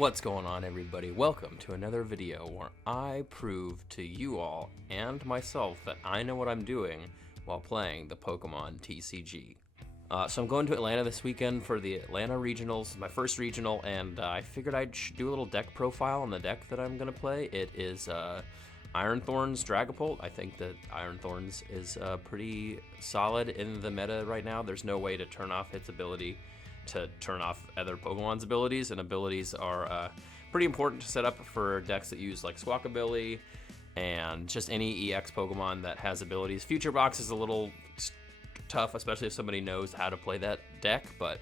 What's going on, everybody? Welcome to another video where I prove to you all and myself that I know what I'm doing while playing the Pokemon TCG. So I'm going to Atlanta this weekend for the Atlanta Regionals, my first regional, and I figured I'd do a little deck profile on the deck that I'm going to play. It is Iron Thorns Dragapult. I think that Iron Thorns is pretty solid in the meta right now. There's no way to turn off its ability to turn off other Pokemon's abilities, and abilities are pretty important to set up for decks that use like Squawkabilly and just any EX Pokemon that has abilities. Future Box is a little tough, especially if somebody knows how to play that deck, but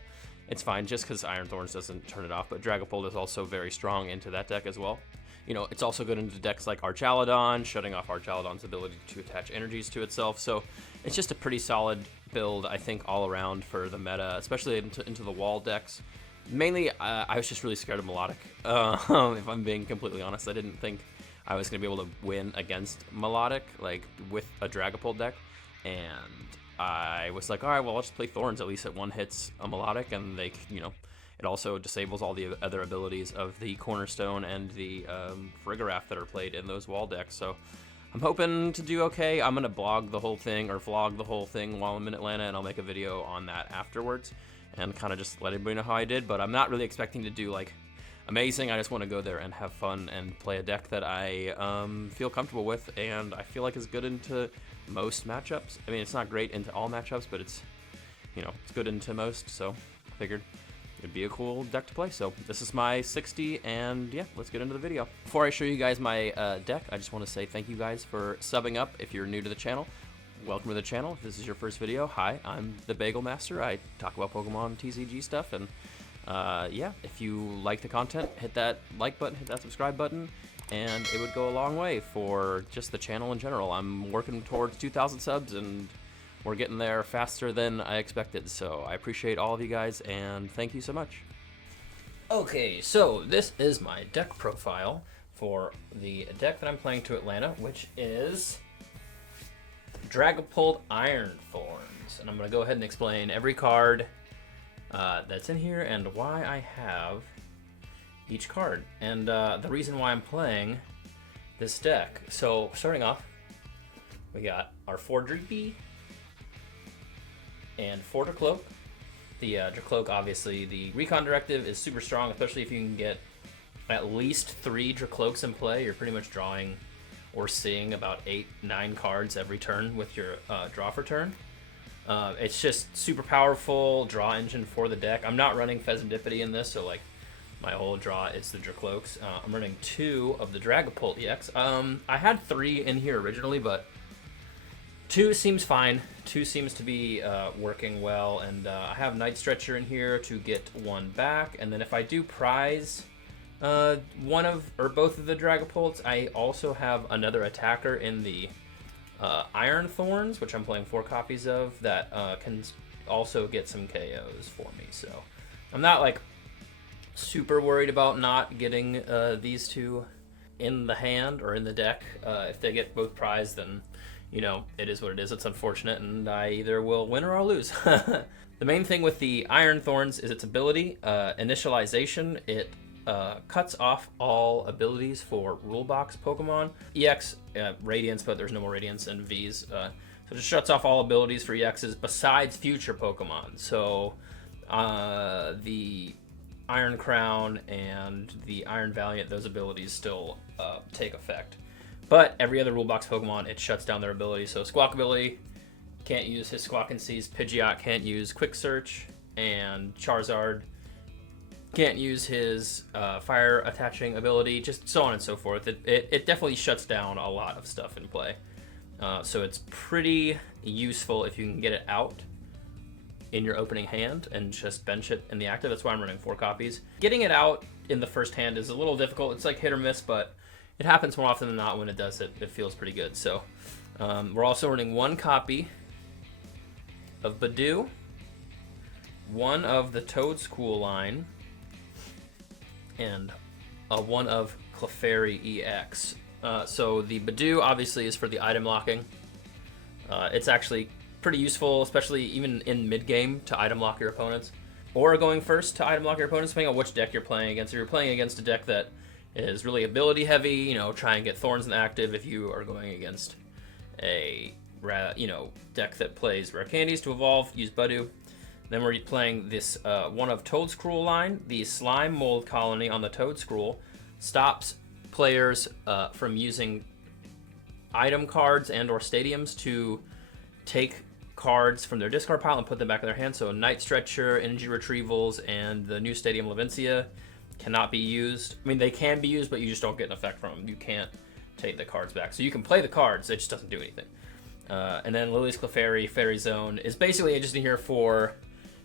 it's fine just because Iron Thorns doesn't turn it off. But Dragapult is also very strong into that deck as well. You know, it's also good into decks like Archaladon, shutting off Archaladon's ability to attach energies to itself. So it's just a pretty solid build, I think, all around for the meta, especially into the wall decks. Mainly, I was just really scared of Melodic. If I'm being completely honest, I didn't think I was going to be able to win against Melodic, like, with a Dragapult deck. And I was like, all right, well, I'll just play Thorns. At least it one hits a Melodic, and they, you know, it also disables all the other abilities of the Cornerstone and the Farigiraf that are played in those wall decks. So I'm hoping to do okay. I'm going to blog the whole thing or vlog the whole thing while I'm in Atlanta, and I'll make a video on that afterwards and kind of just let everybody know how I did. But I'm not really expecting to do like amazing. I just want to go there and have fun and play a deck that I feel comfortable with, and I feel like is good into most matchups. I mean, it's not great into all matchups, but it's, you know, it's good into most, so I figured it'd be a cool deck to play. So this is my 60, and yeah, let's get into the video. Before I show you guys my deck, I just want to say thank you guys for subbing up. If you're new to the channel, welcome to the channel. If this is your first video, hi, I'm the Bagel Master. I talk about Pokemon TCG stuff, and yeah, if you like the content, hit that like button, hit that subscribe button, and it would go a long way for just the channel in general. I'm working towards 2,000 subs, and we're getting there faster than I expected, so I appreciate all of you guys, and thank you so much. Okay, so this is my deck profile for the deck that I'm playing to Atlanta, which is Dragapult Iron Thorns. And I'm going to go ahead and explain every card that's in here and why I have each card. And the reason why I'm playing this deck. So, starting off, we got our 4 Dreepy and 4 Drakloak. The Drakloak, obviously, the Recon Directive is super strong, especially if you can get at least 3 Drakloaks in play. You're pretty much drawing or seeing about 8-9 cards every turn with your draw for turn. It's just super powerful draw engine for the deck. I'm not running Pheasantipity in this, so like my whole draw is the Drakloaks. I'm running 2 of the Dragapult EX. I had 3 in here originally, but 2 seems fine. 2 seems to be working well, and I have Night Stretcher in here to get 1 back, and then if I do prize one of or both of the Dragapults, I also have another attacker in the Iron Thorns, which I'm playing 4 copies of, that can also get some KOs for me. So I'm not like super worried about not getting these 2 in the hand or in the deck. If they get both prized, then, you know, it is what it is. It's unfortunate, and I either will win or I'll lose. The main thing with the Iron Thorns is its ability, Initialization. It cuts off all abilities for Rule Box Pokemon. EX, Radiance, but there's no more Radiance and Vs. So it just shuts off all abilities for EXs besides future Pokemon. So the Iron Crown and the Iron Valiant, those abilities still take effect. But every other Rule Box Pokemon, it shuts down their abilities. So Squawkabilly can't use his Squawk and Seize, Pidgeot can't use Quick Search, and Charizard can't use his fire attaching ability, just so on and so forth. It definitely shuts down a lot of stuff in play. So it's pretty useful if you can get it out in your opening hand and just bench it in the active. That's why I'm running 4 copies. Getting it out in the first hand is a little difficult. It's like hit or miss, but it happens more often than not. When it does, it feels pretty good. So we're also running 1 copy of Budew, 1 of the Toedscool line, and 1 of Clefairy EX. So the Budew obviously is for the item locking. It's actually pretty useful, especially even in mid-game, to item lock your opponents. or going first to item lock your opponents, depending on which deck you're playing against. If you're playing against a deck that is really ability heavy, you know, try and get Thorns in the active. If you are going against a, you know, deck that plays rare candies to evolve, use Budew. Then we're playing this one of Toedscruel line. The slime mold colony on the Toedscruel stops players from using item cards and or stadiums to take cards from their discard pile and put them back in their hand. So Night Stretcher, Energy Retrievals, and the new Stadium Levincia cannot be used. I mean, they can be used, but you just don't get an effect from them. You can't take the cards back. So you can play the cards, it just doesn't do anything. And then Lillie's Clefairy, Fairy Zone is basically just in here for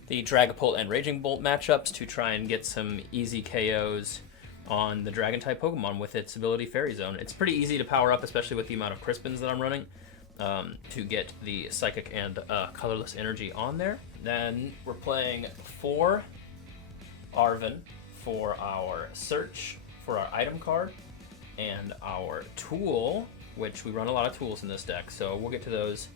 the Dragapult and Raging Bolt matchups to try and get some easy KOs on the Dragon-type Pokemon with its ability Fairy Zone. It's pretty easy to power up, especially with the amount of Crispins that I'm running, to get the Psychic and Colorless Energy on there. Then we're playing 4 Arven for our search for our item card, and our tool, which we run a lot of tools in this deck, so we'll get to those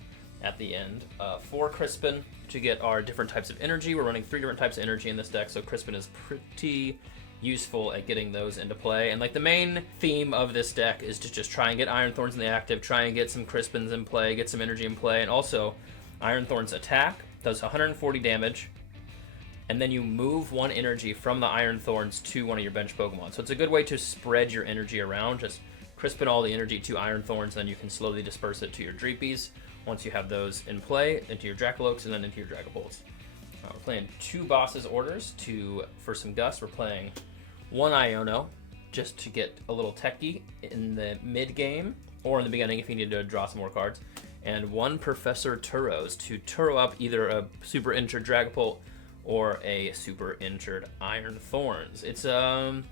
at the end. 4 Crispin to get our different types of energy. We're running 3 different types of energy in this deck, so Crispin is pretty useful at getting those into play. And like the main theme of this deck is to just try and get Iron Thorns in the active, try and get some Crispins in play, get some energy in play, and also Iron Thorns attack does 140 damage, and then you move 1 energy from the Iron Thorns to one of your bench Pokemon. So it's a good way to spread your energy around. Just Crispin all the energy to Iron Thorns, then you can slowly disperse it to your Dreepies once you have those in play, into your Drakloaks, and then into your Dragapults. We're playing 2 bosses orders for some Gust. We're playing 1 Iono just to get a little techie in the mid game or in the beginning if you need to draw some more cards, and 1 Professor Turos to Turo up either a super injured Dragapult or a super injured Iron Thorns. It's kind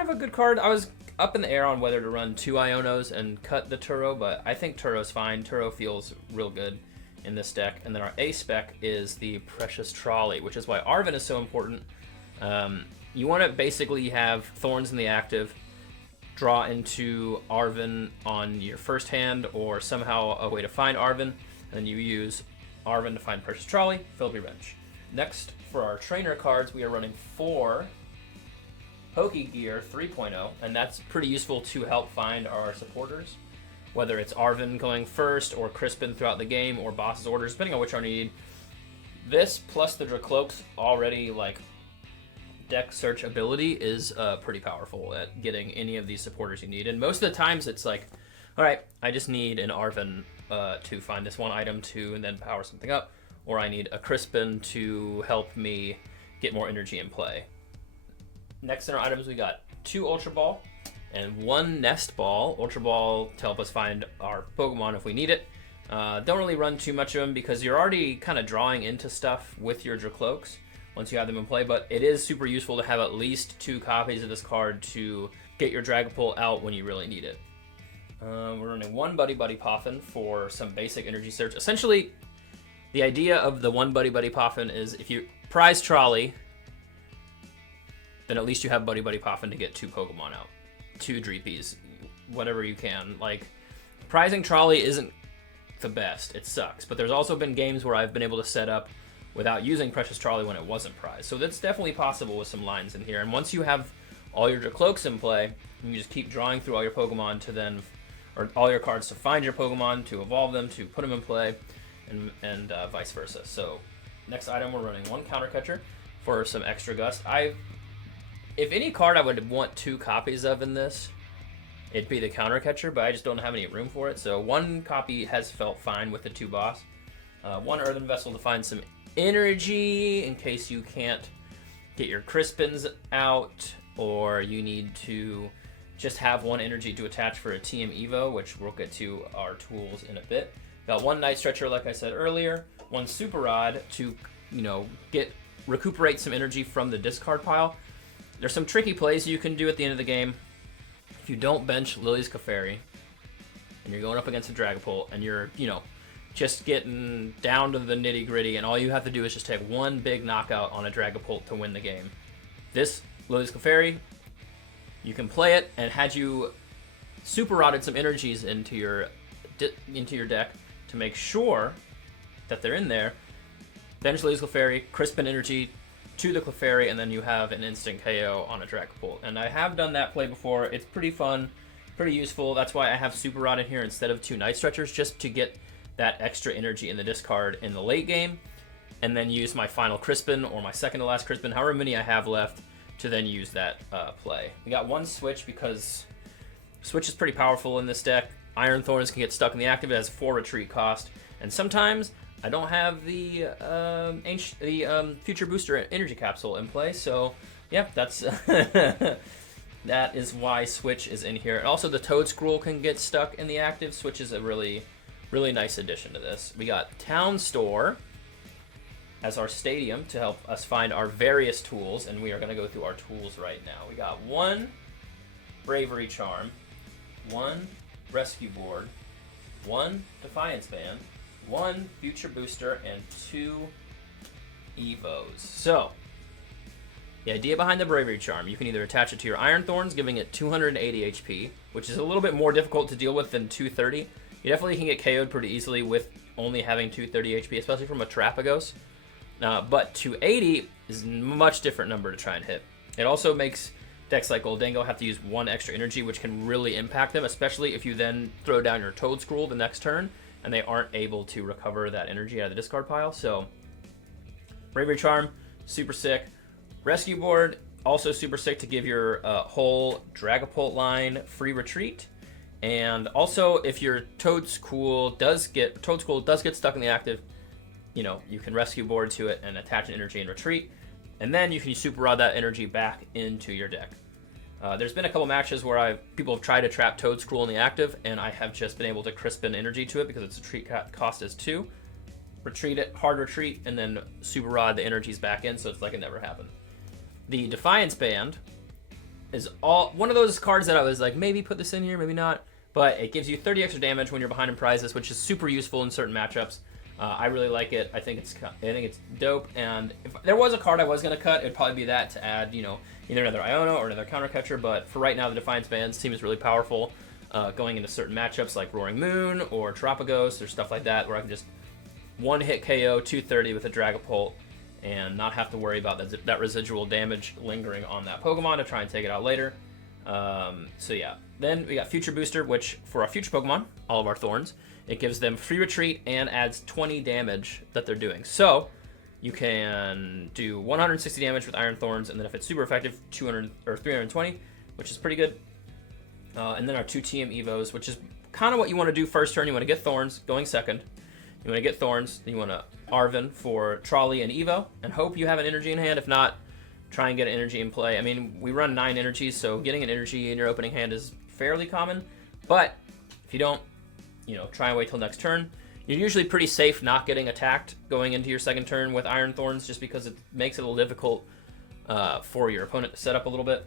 of a good card. I was up in the air on whether to run 2 Ionos and cut the Turo, but I think Turo's fine. Turo feels real good in this deck. And then our A spec is the Precious Trolley, which is why Arven is so important. You want to basically have Thorns in the active, draw into Arven on your first hand, or somehow a way to find Arven, and then you use Arven to find Precious Trolley, fill up your bench. Next, for our trainer cards, we are running 4 Pokégear 3.0, and that's pretty useful to help find our supporters, whether it's Arven going first, or Crispin throughout the game, or boss's orders, depending on which one you need. This, plus the Drakloak's already, like, deck search ability is pretty powerful at getting any of these supporters you need. And most of the times it's like, all right, I just need an Arven to find this one item and then power something up, or I need a Crispin to help me get more energy in play. Next in our items, we got 2 Ultra Ball and 1 Nest Ball. Ultra Ball to help us find our Pokemon if we need it. Don't really run too much of them because you're already kind of drawing into stuff with your Drakloaks once you have them in play, but it is super useful to have at least 2 copies of this card to get your Dragapult out when you really need it. We're running 1 Buddy-Buddy Poffin for some basic energy search. Essentially, the idea of the 1 Buddy-Buddy Poffin is if you prize Trolley, then at least you have Buddy-Buddy Poffin to get 2 Pokemon out. 2 Dreepies, whatever you can. Like, prizing Trolley isn't the best. It sucks. But there's also been games where I've been able to set up without using Precious Trolley when it wasn't prized. So that's definitely possible with some lines in here. And once you have all your Drakloaks in play, you just keep drawing through all your Pokemon to then, or all your cards to find your Pokemon, to evolve them, to put them in play, and vice versa. So next item, we're running 1 Counter Catcher for some extra Gust. If any card I would want 2 copies of in this, it'd be the Counter Catcher, but I just don't have any room for it. So 1 copy has felt fine with the 2 boss. 1 Earthen Vessel to find some energy in case you can't get your Crispins out, or you need to just have 1 energy to attach for a TM Evo, which we'll get to our tools in a bit. Got 1 Night Stretcher, like I said earlier, 1 Super Rod to, recuperate some energy from the discard pile. There's some tricky plays you can do at the end of the game. If you don't bench Lillie's Clefairy, and you're going up against a Dragapult, and you're, just getting down to the nitty-gritty, and all you have to do is just take 1 big knockout on a Dragapult to win the game. This Lillie's Clefairy, you can play it, and had you super rodded some energies into your deck to make sure that they're in there, bench Lillie's Clefairy, Crispin energy, to the Clefairy, and then you have an instant KO on a Dragapult. And I have done that play before. It's pretty fun, pretty useful. That's why I have Super Rod in here instead of 2 Night Stretchers, just to get that extra energy in the discard in the late game, and then use my final Crispin or my second to last Crispin, however many I have left, to then use that play. We got 1 Switch because Switch is pretty powerful in this deck. Iron Thorns can get stuck in the active. It has 4 retreat cost, and sometimes I don't have the Future Booster Energy Capsule in play, so yeah, that's that is why Switch is in here. And also the Toedscruel can get stuck in the active. Switch is a really nice addition to this. We got Town Store as our stadium to help us find our various tools, and we are going to go through our tools right now. We got 1 Bravery Charm, 1 Rescue Board, 1 Defiance Band, 1 Future Booster, and 2 Evos. So, the idea behind the Bravery Charm, you can either attach it to your Iron Thorns, giving it 280 HP, which is a little bit more difficult to deal with than 230. You definitely can get KO'd pretty easily with only having 230 HP, especially from a Trapagos. But 280 is a much different number to try and hit. It also makes decks like Goldango have to use 1 extra energy, which can really impact them, especially if you then throw down your Toedscruel the next turn, and they aren't able to recover that energy out of the discard pile. So, Bravery Charm, super sick. Rescue Board, also super sick to give your whole Dragapult line free retreat. And also, if your Toedscool does get stuck in the active, you know, you can Rescue Board to it and attach an energy and retreat, and then you can Super Rod that energy back into your deck. There's been a couple matches where people have tried to trap Toedscruel in the active, and I have just been able to Crispin energy to it because its retreat cost is 2. Retreat it, hard retreat, and then Super Rod the energies back in, so it's like it never happened. The Defiance Band is one of those cards that I was like, maybe put this in here, maybe not, but it gives you 30 extra damage when you're behind in prizes, which is super useful in certain matchups. I really like it. I think it's dope. And if there was a card I was gonna cut, it'd probably be that to add, you know, either another Iono or another counter catcher. But for right now, the Defiance Bands team is really powerful, going into certain matchups like Roaring Moon or Trapagos or stuff like that, where I can just 1-hit KO 230 with a Dragapult and not have to worry about that residual damage lingering on that Pokemon to try and take it out later. So yeah. Then we got Future Booster, which for our future Pokemon, all of our Thorns, it gives them free retreat and adds 20 damage that they're doing. So you can do 160 damage with Iron Thorns, and then if it's super effective, 200 or 320, which is pretty good. And then our 2 TM Evos, which is kind of what you want to do first turn. You want to get Thorns, going second. You want to get Thorns, then you want to Arven for Trolley and Evo, and hope you have an energy in hand. If not, try and get an energy in play. I mean, we run 9 energies, so getting an energy in your opening hand is fairly common, but if you don't, you know, try and wait till next turn. You're usually pretty safe not getting attacked going into your second turn with Iron Thorns, just because it makes it a little difficult for your opponent to set up a little bit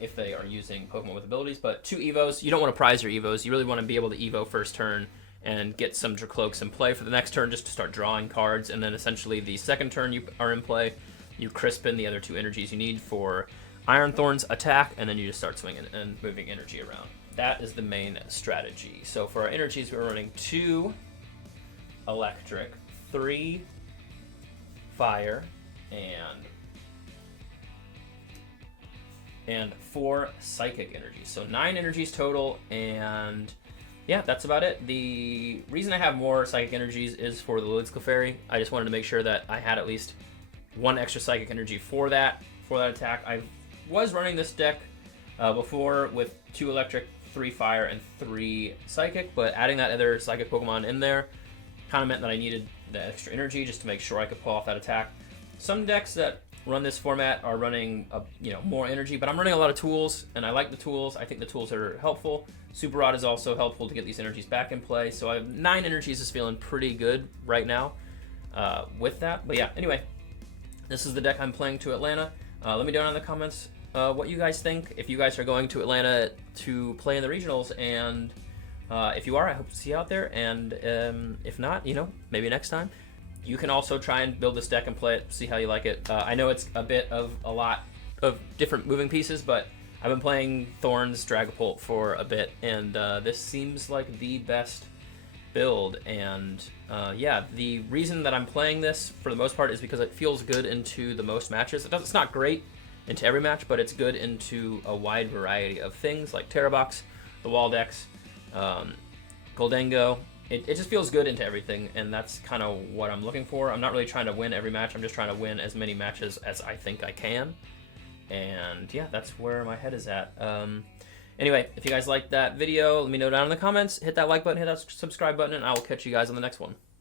if they are using Pokemon with abilities. But 2 Evos, you don't want to prize your Evos. You really want to be able to Evo first turn and get some Drakloaks in play for the next turn just to start drawing cards, and then essentially the second turn you are in play, you Crispin the other 2 energies you need for Iron Thorns attack, and then you just start swinging and moving energy around. That is the main strategy. So for our energies, we're running 2 Electric, 3 Fire, and 4 Psychic energies. So 9 energies total, and yeah, that's about it. The reason I have more Psychic energies is for the Lillie's Clefairy. I just wanted to make sure that I had at least 1 extra Psychic energy for that attack. I was running this deck before with 2 Electric, 3 Fire, and 3 Psychic, but adding that other Psychic Pokemon in there kind of meant that I needed the extra energy just to make sure I could pull off that attack. Some decks that run this format are running more energy, but I'm running a lot of tools, and I like the tools. I think the tools are helpful. Super Rod is also helpful to get these energies back in play, so I have 9 energies is feeling pretty good right now with that. But yeah, anyway, this is the deck I'm playing to Atlanta. Let me know in the comments what you guys think, if you guys are going to Atlanta to play in the regionals, and if you are, I hope to see you out there, and if not, maybe next time. You can also try and build this deck and play it, see how you like it. I know it's a lot of different moving pieces, but I've been playing Thorns Dragapult for a bit, and this seems like the best build, and yeah, the reason that I'm playing this for the most part is because it feels good into the most matches. It's not great into every match, but it's good into a wide variety of things like Terrabox, the Waldex, Goldengo. It just feels good into everything, and that's kind of what I'm looking for. I'm not really trying to win every match. I'm just trying to win as many matches as I think I can. And yeah, that's where my head is at. Anyway, if you guys liked that video, let me know down in the comments. Hit that like button, hit that subscribe button, and I will catch you guys on the next one.